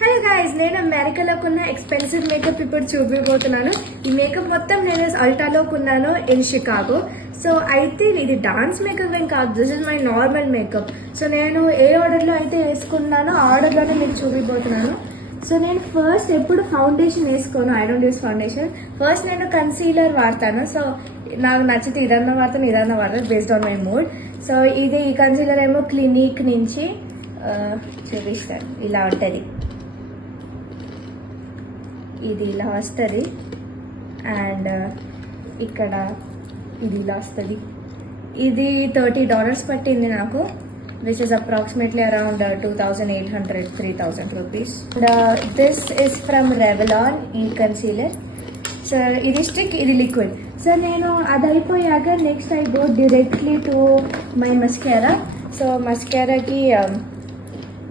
Hello guys, నేను అమెరికాలో కొన్న ఎక్స్పెన్సివ్ మేకప్ ఇప్పుడు చూపిపోతున్నాను. ఈ మేకప్ మొత్తం నేను అల్టాలో కొన్నాను ఇన్ షికాగో. సో అయితే ఇది డాన్స్ మేకప్ ఏం కాదు, this is my normal makeup. So నేను ఏ ఆర్డర్లో అయితే వేసుకున్నానో ఆ ఆర్డర్లోనే మీకు చూపిపోతున్నాను. సో నేను ఫస్ట్ ఎప్పుడు ఫౌండేషన్ వేసుకోను, I don't use foundation. First నేను కన్సీలర్ వాడతాను. సో నాకు నచ్చితే ఇదన్నా వాడతాను based on my mood. So ఈ కన్సీలర్ ఏమో క్లినిక్ నుంచి చూపిస్తాను. ఇలా ఉంటుంది, ఇది ఇలా వస్తుంది. అండ్ ఇక్కడ ఇది ఇలా వస్తుంది. ఇది $30 పట్టింది నాకు, which is approximately around 2,800-3,000 rupees. This is from Revlon ఈ కన్సీలర్. సో ఇది స్టిక్, ఇది లిక్విడ్. సో నేను అది అయిపోయాక next I go directly to my mascara. So మస్కారాకి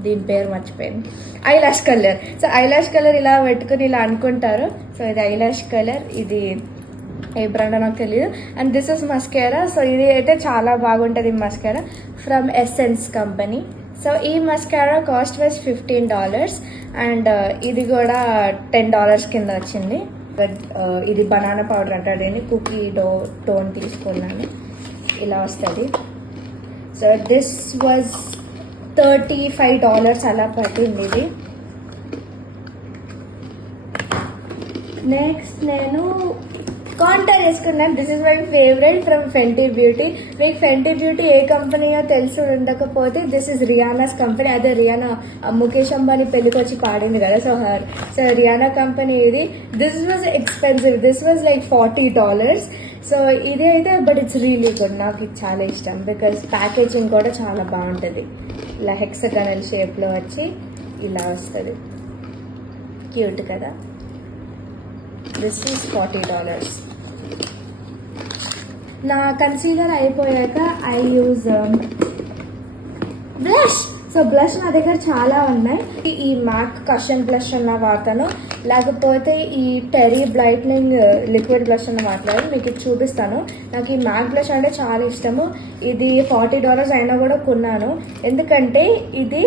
దీని పేరు మర్చిపోయింది, eyelash colour. So eyelash colour ఇలా పెట్టుకుని ఇలా అనుకుంటారు. సో ఇది ఐలాష్ కలర్, ఇది ఏ బ్రాండ్ నాకు తెలియదు. And this is mascara. So ఇది అయితే చాలా బాగుంటుంది mascara from essence company. So ఈ మస్కారా కాస్ట్ వాజ్ $15 అండ్ ఇది కూడా $10 కింద వచ్చింది. ఇది బనానా పౌడర్ అంటారు, కుకీ టోన్ తీసుకున్నాను, ఇలా వస్తుంది. సో దిస్ వాజ్ $35 అలా పట్టింది ఇది. నెక్స్ట్ నేను కాంటోర్ వేసుకున్నాను. This is my favourite from Fenty beauty. మీకు ఫెంటీ బ్యూటీ ఏ కంపెనీయో తెలిసి ఉండకపోతే దిస్ ఇస్ రియానాస్ కంపెనీ. అదే రియానా ముఖేష్ అంబానీ పెళ్ళికి వచ్చి పాడింది కదా, సో రియానా కంపెనీ ఇది. This was expensive, this was like $40. So ఇది అయితే బట్ ఇట్స్ రియలీ గుడ్, నాకు ఇది చాలా ఇష్టం బికాస్ ప్యాకేజింగ్ కూడా చాలా బాగుంటుంది. ఇలా హెక్సగనల్ షేప్లో వచ్చి ఇలా వస్తుంది, క్యూట్ కదా. This is $40. నా కన్సీలర్ అయిపోయాక I use blush. So blush నా దగ్గర చాలా ఉన్నాయి. ఈ మ్యాక్ కషన్ బ్లష్ అన్న వాడతాను, లేకపోతే ఈ టెర్రీ బ్రైట్నింగ్ లిక్విడ్ బ్లష్ అన్న వాడతాను. మీకు ఇది చూపిస్తాను. నాకు ఈ మ్యాక్ బ్లష్ అంటే చాలా ఇష్టము. ఇది $40 అయినా కూడా కొన్నాను, ఎందుకంటే ఇది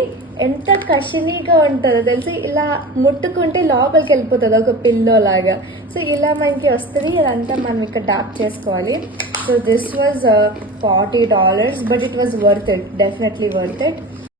ఎంత కషనీగా ఉంటుందో తెలిసి, ఇలా ముట్టుకుంటే లోపలికి వెళ్ళిపోతుంది ఒక పిల్లో లాగా. సో ఇలా మనకి వస్తుంది, ఇదంతా మనం ఇక్కడ డాప్ చేసుకోవాలి. So this was $40 but it was worth it, definitely worth it.